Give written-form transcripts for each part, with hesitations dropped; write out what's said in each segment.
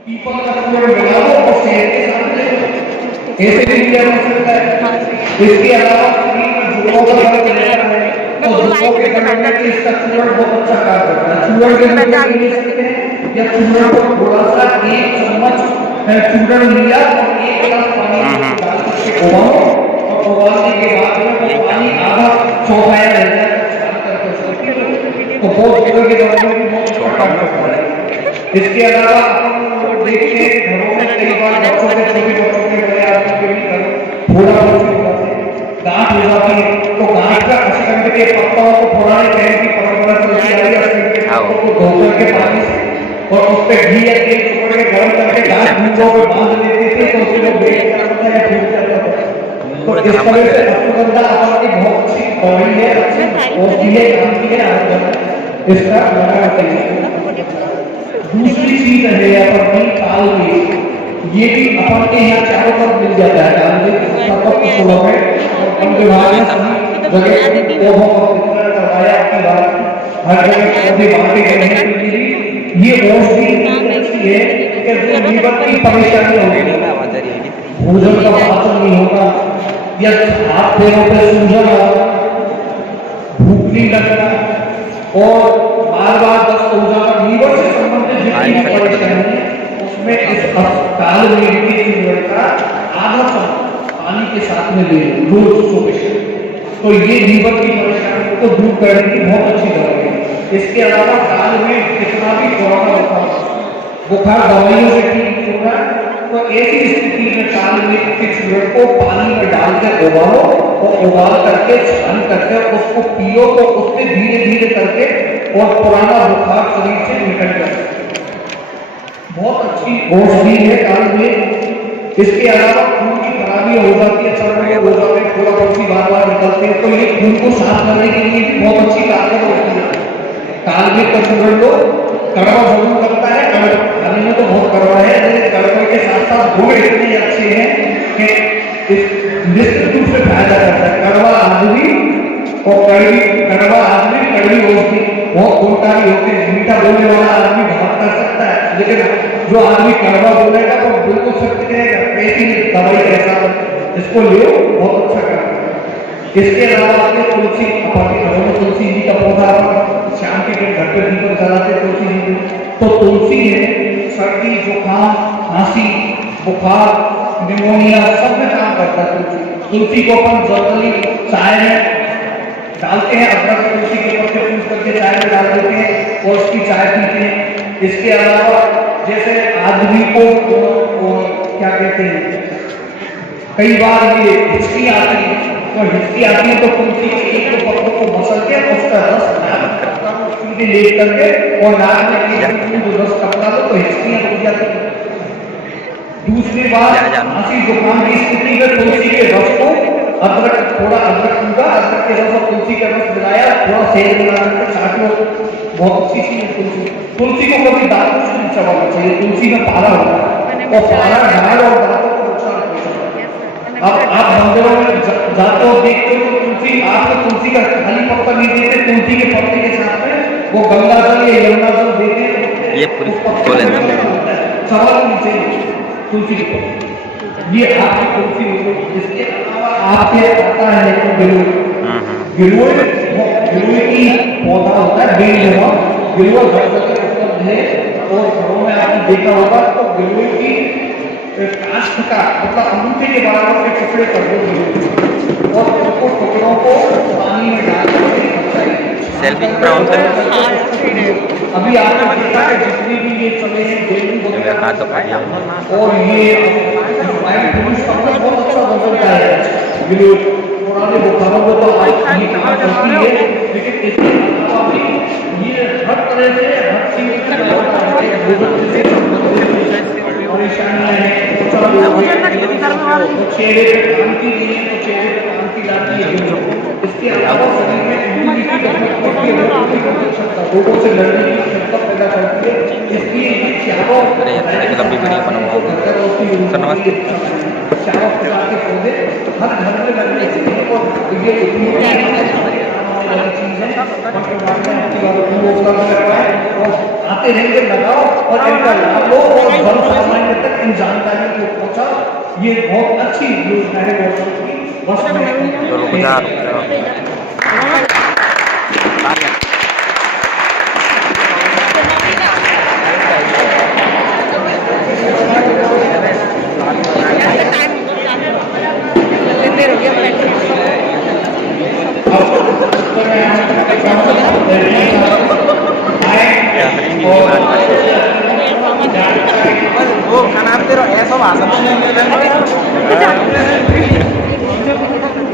People का पेड़ लगा लो और शहर के साथ ले लो, ऐसे भी किया जा सकता है। इसके अलावा शरीर में जोड़ों का दर्द रहता है तो जोड़ों के दर्द में इसका चूर्ण बहुत अच्छा कार्य करता है। चूर्ण के रूप में ले सकते हैं या चूर्ण को थोड़ा सा 1 चम्मच चूर्ण लिया और 1 गिलास पानी में डाल के उबालो और उबालने के बाद में वो पानी आधा चौथाया रह जाए तो बहुत जोड़ों के दर्द में भी बहुत अच्छा कार्य करता है। इसके अलावा देखते हैं घरों में कई बार बच्चों के छोटे बच्चों के बड़े आदमी के भी घर थोड़ा बहुत हो जाते हैं, गांठ हो जाती है तो गांठ का अश्वगंध के पत्तों को पुराने टाइम की परंपरा चलती आ रही है। अश्वगंध के पत्तों को धोकर के पानी से और उस पर घी या तेल छोड़ के गर्म करके गांठ भूखों पे बांध देते थे तो उससे वो ब्रेक करता है फूट जाता है। तो इस तरह से अश्वगंधा आपकी बहुत अच्छी दवाई है, अच्छी औषधि है, काम की है, इसका बनाना चाहिए। दूसरी चीज है अपन की काल में, ये भी अपन के यहाँ चारों तरफ मिल जाता है। काल में सबक फूलों में हम विभाग में सभी जगह पौधों का वितरण करवाया आपकी बात, हर जगह पौधे बांटे गए हैं। ये औषधि ऐसी है कि जो लीवर की परेशानी होगी, भोजन का पाचन नहीं होगा या हाथ पैरों पे सूजन होगा, भूख नहीं लगता और बार बार दस्त हो जाना, लीवर से संबंधित जितनी परेशानी है उसमें इस काल मेडिकेशन का आधा पानी के साथ में ले लो रोज सुबह, तो ये लीवर की परेशानी को दूर करने की बहुत अच्छी दवाई है। इसके अलावा काल में कितना भी कोरोना बुखार दवाइयों से ठीक होगा तो ऐसी स्थिति में काल में किस को पानी में डाल कर उबालो और उबाल करके छान करके उसको पियो तो उससे धीरे धीरे करके और पुराना बुखार शरीर से निकल जाए, बहुत अच्छी औषधि है काल में। इसके अलावा खून की खराबी हो जाती है, चर्म हो जाते हैं, थोड़ा बहुत बार बार निकलते हैं तो ये खून को साफ करने के लिए भी बहुत अच्छी कारगर होती है। काल में तो समझ लो कड़वा जरूर करता है, खाने में तो बहुत कड़वा है, लेकिन कड़वे के साथ साथ गुण इतने अच्छे हैं कि निश्चित रूप से फायदा करता है। कड़वा आदमी और कड़वा आदमी कड़वी औषधि बहुत गुणकारी होती है। मीठा बोलने वाला आदमी बहुत कर सकता है, लेकिन जो आदमी कड़वा बोलेगा तो बिल्कुल सत्य कहेगा, ऐसी दवाई ऐसा इसको लियो बहुत अच्छा करता है। इसके अलावा आपके तुलसी, अपने घरों में तुलसी जी का पौधा शाम के दिन घर पे दीपक जलाते तुलसी जी, तो तुलसी है सर्दी जुकाम खांसी बुखार निमोनिया सब में काम करता है। तुलसी को अपन जनरली चाय में डालते हैं, अदरक तुलसी के पत्ते पीस करके चाय में डाल देते हैं और उसकी चाय पीते हैं। इसके अलावा जैसे आदमी को क्या कहते हैं, कई बार ये हिचकी आती है तो हिचकी आती है तो तुलसी के एक दो पत्तों को मसल के उसका रस सीधे लेट करके और नाक में एक दो रस कपड़ा दो तो हिचकियां हो जाती है। दूसरी बात खांसी जुकाम की स्थिति में तुलसी के रस को अदरक थोड़ा अदरक होगा, अदरक के रस और तुलसी का रस मिलाया थोड़ा सेल मिला करके चाटो, बहुत अच्छी चीज है तुलसी। तुलसी को कभी दांत कुछ नहीं चबाना चाहिए, तुलसी में पारा होता है और पारा ढाल और दांतों को नुकसान पहुंचाता है। अब आप मंदिरों में जाते हो देखते हो तुलसी, आपको तुलसी का खाली पत्ता नहीं देते, तुलसी के पत्ते के साथ में वो गंगा जल या यमुना जल देते हैं, ये पूरी सवाल नहीं चाहिए तुलसी के पत्ते, ये आपकी तुलसी हो। इसके अलावा आपके आता है गिलोय, गिलोय की पौधा होता है बेल, गिलोय उपलब्ध है और घरों में आपने देखा होगा तो गिलोय की काष्ठ का मतलब अंगूठे के बराबर के टुकड़े कर दो और उनको टुकड़ों को पानी में डाल करके अभी आपने देखा है जितनी भी ये चले हैं और ये बहुत अच्छा बदलता है। पुराने बुखारों को तो करती है, लेकिन ये हर तरह से हर चीज परेशानियां हैं, चेहरे पे क्रांति नहीं है तो चेहरे पे क्रांति लाती है। इसके अलावा शरीर में इम्यूनिटी रोगों से लड़ने की क्षमता पैदा करती है। इसलिए चारों चारों प्रकार के पौधे हर घर में लगने चाहिए और ये चीज है और आते रहेंगे, लगाओ और इनका लाभ लो और जन सामान्य तक इन जानकारी को पहुंचाओ। ये बहुत अच्छी योजना है गवर्नमेंट की। वर्ष में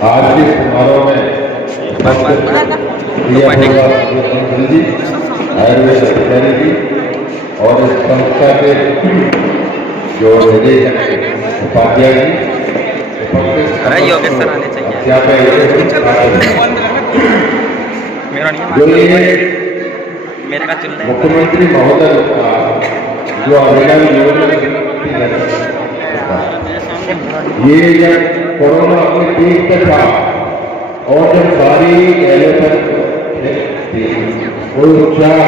आज के समारोह में जी आयुर्वेद अधिकारी जी और इस संस्था के जो उपाध्याय जी मुख्यमंत्री महोदय जो अभिनव योजना ये जब कोरोना अपने पीक पे था और जब सारी कोई उपचार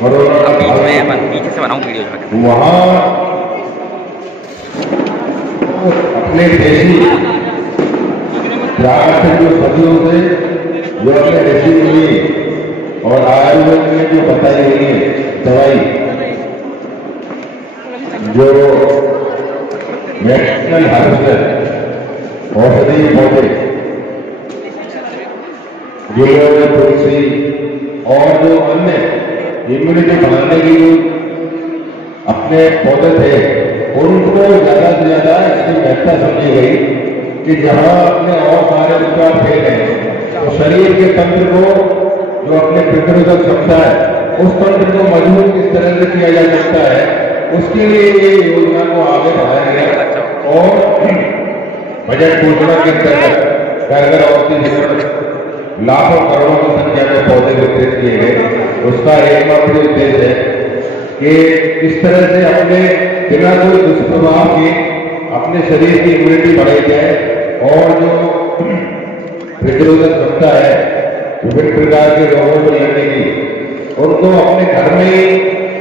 कोरोना वहाँ अपने देशी प्राकृतिक जो सदियों से जो अपने ऋषि हुई और आयुर्वेद में जो बताई गई है दवाई जो मेडिकल हार्वेस्टर औषधि पौधे गिलोय तुलसी और जो अन्य इम्यूनिटी बढ़ाने की अपने पौधे थे उनको ज्यादा से ज्यादा इसकी व्याख्या समझी गई कि जहां अपने और सारे उपचार फेल हैं तो शरीर के तंत्र को जो अपने प्रतिरोधक क्षमता है उस तंत्र को मजबूत किस तरह से किया जा सकता है उसके लिए ये योजना को आगे बढ़ाया गया और बजट घोषणा के अंतर्गत घर और लाखों करोड़ों की संख्या में पौधे वितरित किए गए। उसका एकमात्र उद्देश्य है कि किस तरह से अपने बिना कोई दुष्प्रभाव के अपने शरीर की इम्यूनिटी बढ़ाई जाए और जो प्रतिरोधक क्षमता है विभिन्न प्रकार के रोगों में लड़ने की उनको अपने घर में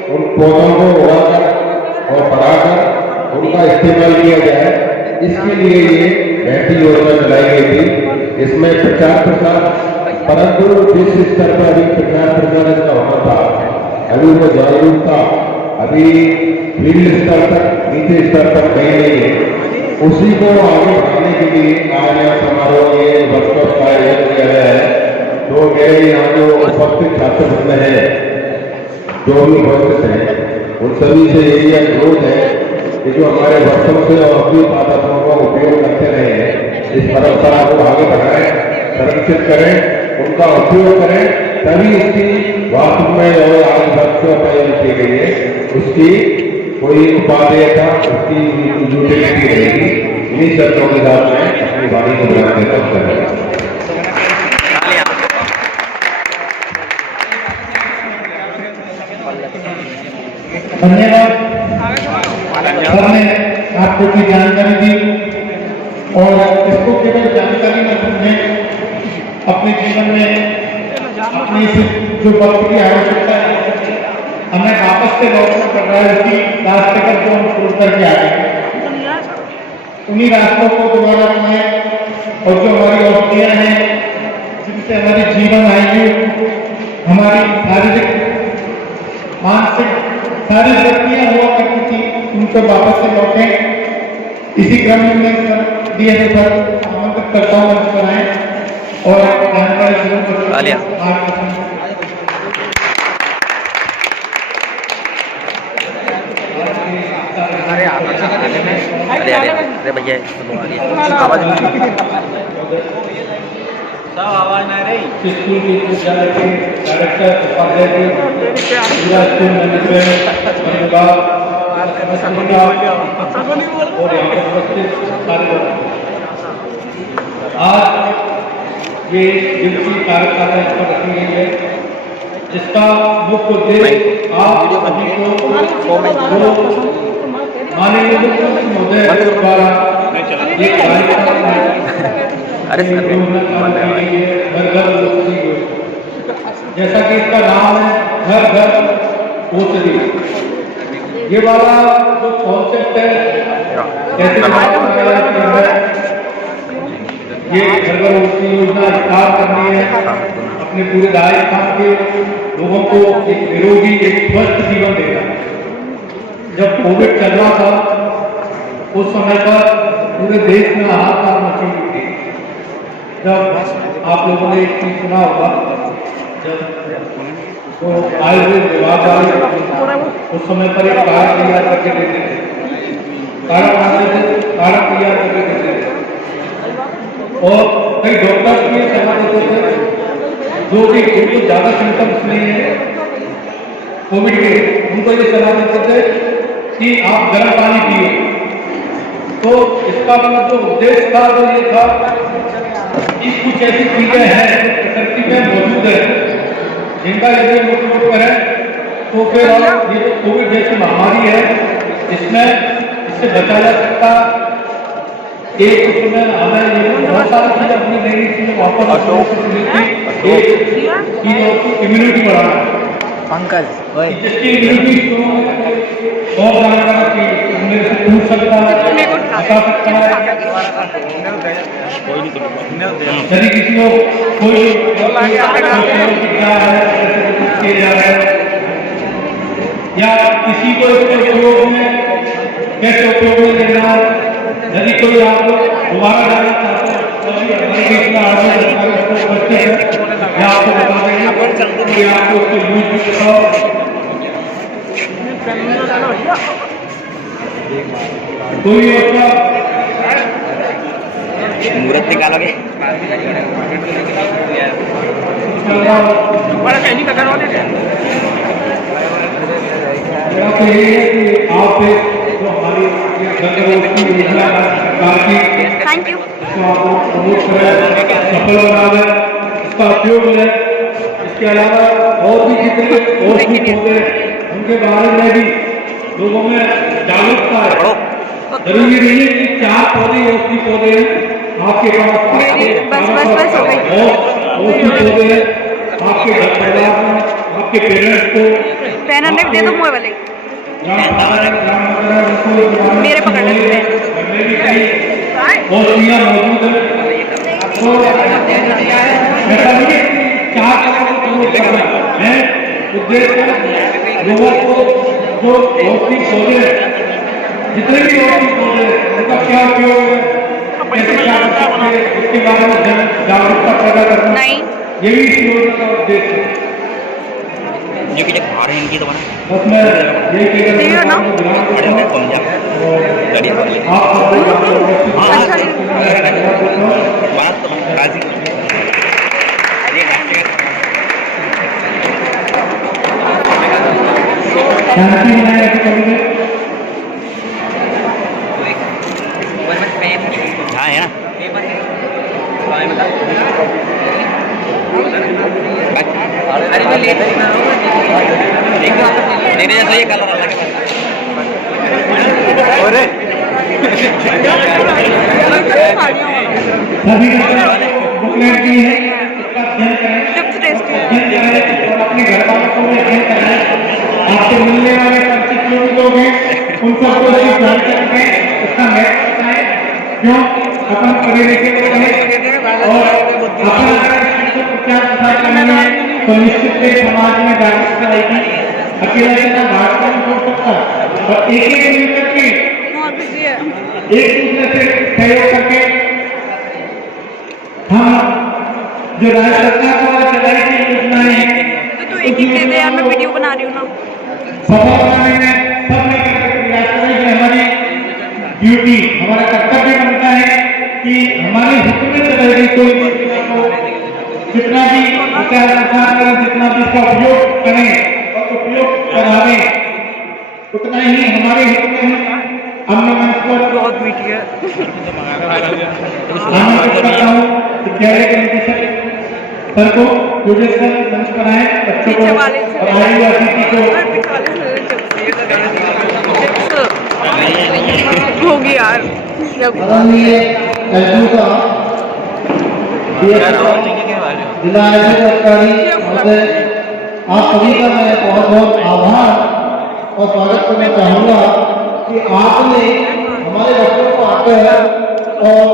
उन पौधों को उगाकर और बढ़ाकर उनका इस्तेमाल किया जाए। इसके लिए ये महती योजना चलाई गई थी। इसमें प्रचार प्रसार परंतु विश्व स्तर पर अभी प्रचार प्रसार इसका होना था। अभी वो जागरूकता अभी फील्ड स्तर तक नीचे स्तर तक गई नहीं है। उसी को आगे बढ़ाने के लिए आज यह समारोह ये वर्कशॉप का आयोजन किया गया है। तो मेरे यहाँ जो उपस्थित छात्र वृंद है जो भी उपस्थित है उन सभी से यही अनुरोध है कि जो हमारे वर्षों से और अपनी आदतों का उपयोग करते रहे हैं इस परंपरा को आगे बढ़ाएं, संरक्षित करें, उनका उपयोग करें, तभी इसकी वास्तव में जो आज वर्कशॉप आयोजित की गई है उसकी कोई उपादेयता उसकी यूटिलिटी रहेगी। इन्हीं शब्दों के साथ में अपनी वाणी को बनाने का करें। धन्यवाद। सबने आपको की जानकारी दी और इसको केवल जानकारी न समझें, अपने जीवन में अपनी जो वक्त की आवश्यकता है हमें वापस से लौटना पड़ रहा है। उसकी रास्ते पर जो हम छोड़ करके आ गए उन्हीं रास्तों को दोबारा बनाए और जो हमारी औषधियाँ हैं जिनसे हमारी जीवन आयु हमारी शारीरिक मानसिक सारी शक्तियां हुआ करती थी उनको वापस से लौटें। इसी क्रम में दिए पर आमंत्रित करता हूँ मंच पर आए और जानकारी शुरू अरे भैया आवाज आवाज नहीं रही। स्कूल के विद्यालय के डायरेक्टर उपाध्याय स्कूल मैनेजमेंट और यहाँ उपस्थित सारे आज ये जिनकी कार्यशाला इस पर रखी गई है जिसका मुख्य उद्देश्य आप सभी को माननीय मुख्यमंत्री महोदय द्वारा ये कार्यक्रम जैसा कि इसका नाम है घर घर औषधि। ये वाला जो कॉन्सेप्ट है कैसे ये घर घर औषधि योजना स्टार्ट करनी है अपने पूरे राजस्थान के लोगों को एक निरोगी एक स्वस्थ जीवन देना। जब कोविड चल रहा था उस समय पर पूरे देश में हाहाकार मची हुई थी। जब आप लोगों ने एक चीज सुना होगा, जब तो आयुर्वेद विभाग वाले उस समय पर एक कार्ड तैयार करके देते थे, कार्ड बनाते थे, कार्ड तैयार करके देते थे और कई डॉक्टर्स भी सलाह देते थे जो कि उनको ज्यादा सिम्टम्स नहीं है कोविड के, उनको ये सलाह देते थे कि आप गर्म पानी पिए। तो इसका जो उद्देश्य था वो ये था कि कुछ ऐसी चीजें हैं प्रकृति में मौजूद है जिनका यदि हम उपयोग करें तो फिर ये जो कोविड जैसी महामारी है इसमें इससे बचा जा सकता। एक उसमें हमें ये बहुत सारी चीजें अपनी नई चीजें वापस एक चीज इम्यूनिटी बढ़ाना पंकज जिसकी इम्यूनिटी बहुत ज्यादा टूट सकता है, हटा सकता है। यदि किसी को कोई किया जा रहा है या किसी को इसके उपयोग में कैसे उपयोग में लेना है, यदि कोई आपको दोबारा जाना चाहते हैं तो बच्चे हैं या आपको बता देंगे कि आपको उसको यूज भी बताओ। कोई उसका मुहूर्त निकालोगे तो यही है कि आप जो हमारी योजना थैंक यू आपको प्रमोट करें, सफल बना दें, इसका उपयोग है। इसके अलावा और भी जितने औषधि पौधे उनके बारे में भी लोगों में जागरूकता है। जरूरी नहीं है कि 4 पौधे औषधि पौधे हैं आपके पास, बस हो गई औषधि पौधे हैं आपके घर परिवार में, आपके पेरेंट्स को पेन और दे दो मुँह वाले मेरे पकड़ ले औषधियाँ मौजूद है। तो ऐसा नहीं है 4 है उद्देश्य लोगों को जो औषधि पौधे जितने भी औषधि पौधे उनका क्या उपयोग है, कैसे क्या करते हैं उसके बारे में जागरूकता पैदा करना, नहीं ये भी इस योजना का उद्देश्य है। जो कि आ रहे हैं इनकी तो बना बस मैं ये कहना चाहता हूं कि आप बात तो राजी शांति बनाए रखें। हाँ है ना अरे मैं लेट देखने जैसा ये कलर अलग है सभी बुकलेट भी है, इसका अध्ययन करें, और अपने घर वालों को भी अध्ययन करें। आपसे मिलने वाले परिचित लोग हैं उन सबको भी जानकारी दें, इसका महत्व बताएं। क्यों अपन पढ़े लिखे लोग हैं और अपन प्रचार प्रसार करना है तो निश्चित से समाज में जागरूकता आएगी। अकेला इतना भाजपा नहीं छोड़ सकता और एक मिलकर के एक दूसरे से सहयोग करके हम जो राज्य सरकार द्वारा चलाई गई योजनाएं हैं तो एक दे दे यार, मैं वीडियो बना रही हूँ ना। सफल बनाने में सब मिलकर के प्रयास करें कि हमारी ड्यूटी हमारा कर्तव्य बनता है कि हमारे हित में चलाई गई कोई योजना को जितना भी प्रचार प्रसार करें, जितना भी इसका उपयोग करें और उपयोग बढ़ावें उतना ही हमारे हित में है। अब मैं मंच पर बहुत मीठी है आमंत्रित करता हूँ विद्यालय के निदेशक सर को योगेश्वर मंच पर आए, बच्चों को और आयु अतिथि को होगी यार आदरणीय एसडीओ साहब जिला आयोजक अधिकारी महोदय, आप सभी का मैं बहुत बहुत आभार और स्वागत करना चाहूँगा कि आपने हमारे बच्चों को आकर और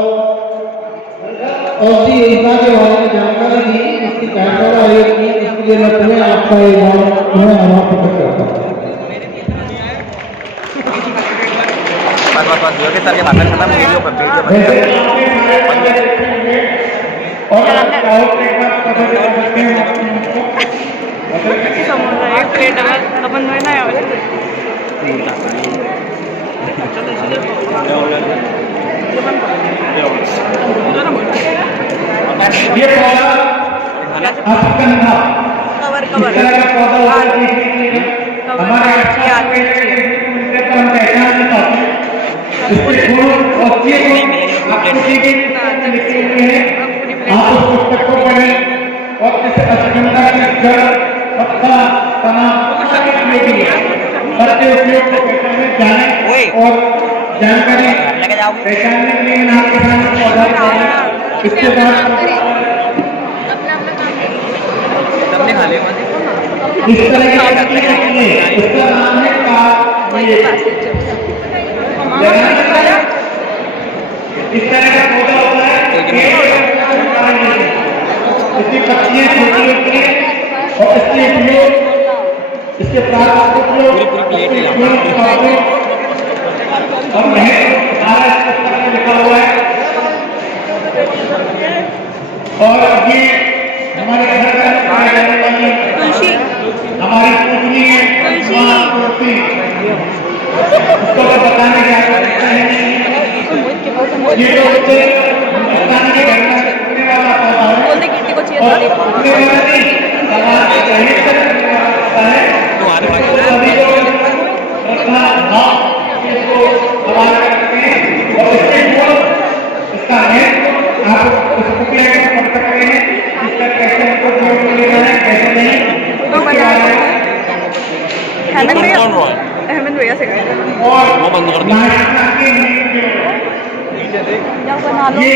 सी योजना के बारे में जानकारी दी, इसकी कार्यशाला आयोजित की, इसके लिए मैं तुम्हें आपका आभार प्रकट करता हूँ। बस जो के सर के भाषण खत्म वीडियो पर समोसा एक प्लेट अपन ना यावे ये पौधा अफ्रीकन था। कवर इस तरह का पौधा होता है हमारे आसपास के क्षेत्र में हम पहचान नहीं पाते। इसके गुण और चीज आकृति के लिखे हुए हैं। आप उस पुस्तक को पढ़ें और इस अष्टगंधा के जड़, पत्ता, तना के लिए बढ़ते उपयोग को पहचाने जाने और जानकारी पहचानने के लिए नाम के साथ पौधा है। इसके बाद सबने खा लिया इस तरह की इसका नाम है इस तरह का पौधा होता है। इसकी पत्तियां छोटी होती हैं और इसके उपयोग इसके प्राप्त उपयोग और लिखा हुआ है। और ये हमारे घर का खाया जाने वाली तुलसी हमारी पूजनी है तुलसी। उसको तो बताने की आवश्यकता है। ये तो हिंदुस्तान के घर में रखने वाला पौधा है बोलते कीर्ति को चाहिए और उसके बाद ही समाज के गणित तक रखने वाला पौधा है। तो सभी लोग श्रद्धा भाव इसको सवाल करते हैं और इसके गुण इसका महत्व आप उस पुस्तक में पढ़ सकते हैं। इसका कैसे हमको उपयोग मिलेगा है कैसे नहीं तो बना अहमद भैया से और नाश्ता के लिए बना लो। ये